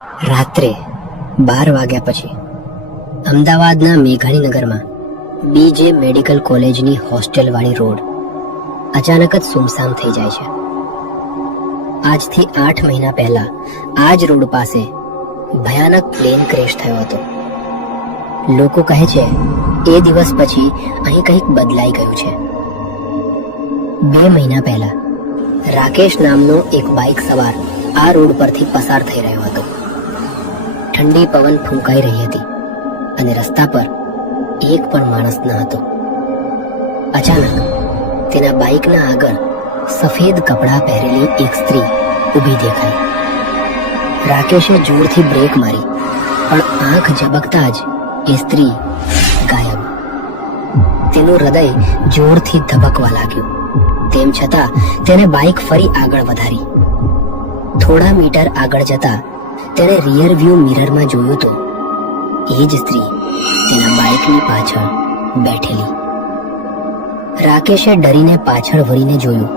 રાત્રે 12 વાગ્યા પછી અમદાવાદના મેઘાણીનગરમાં બીજે મેડિકલ કોલેજની હોસ્ટેલવાળી રોડ અચાનક જ સુમસામ થઈ જાય છે. આજથી 8 મહિના પહેલા આ જ રોડ પાસે ભયાનક પ્લેન ક્રેશ થયો હતો. લોકો કહે છે એ દિવસ પછી અહીં કંઈક બદલાઈ ગયું છે. 2 મહિના પહેલા રાકેશ નામનો એક બાઇક સવાર આ રોડ પરથી પસાર થઈ રહ્યો હતો. ઠંડી પવન ફૂંકાઈ રહી હતી અને રસ્તા પર એક પણ માણસ ન હતો. અચાનક તેના બાઇકના આગળ સફેદ કપડાં પહેરેલી એક સ્ત્રી ઊભી દેખાઈ. રાકેશે જોરથી બ્રેક મારી, પણ આંખ ઝબકતા જ એ સ્ત્રી ગાયબ. તેનું હૃદય જોરથી ધબકવા લાગ્યું. તેમ છતાં તેણે બાઇક ફરી આગળ વધારી. થોડા મીટર આગળ જતા તેણે રિયર વ્યૂ મિરરમાં જોયું તો એ જ સ્ત્રી તેના બાઇકની પાછળ બેઠેલી. રાકેશે ડરીને પાછળ વળીને જોયું,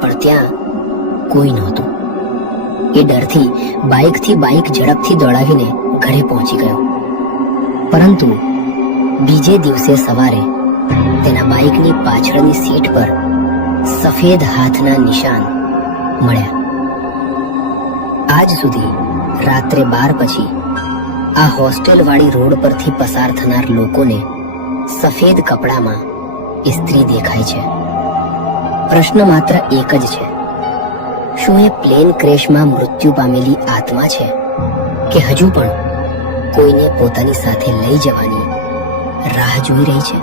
પણ ત્યાં કોઈ નહોતું. એ ડરથી બાઇકથી બાઇક ઝડપથી દોડાવીને ઘરે પહોંચી ગયો. પરંતુ બીજે દિવસે સવારે તેના બાઇકની પાછળની સીટ પર સફેદ હાથના નિશાન મળ્યા. આજ સુધી રાત્રે 12 પછી આ હોસ્ટેલવાળી રોડ પરથી પસાર થનાર લોકોને સફેદ કપડામાં એ સ્ત્રી દેખાય છે. પ્રશ્ન માત્ર એક જ છે, શું એ પ્લેન ક્રેશમાં મૃત્યુ પામેલી આત્મા છે કે હજુ પણ કોઈને પોતાની સાથે લઈ જવાની રાહ જોઈ રહી છે?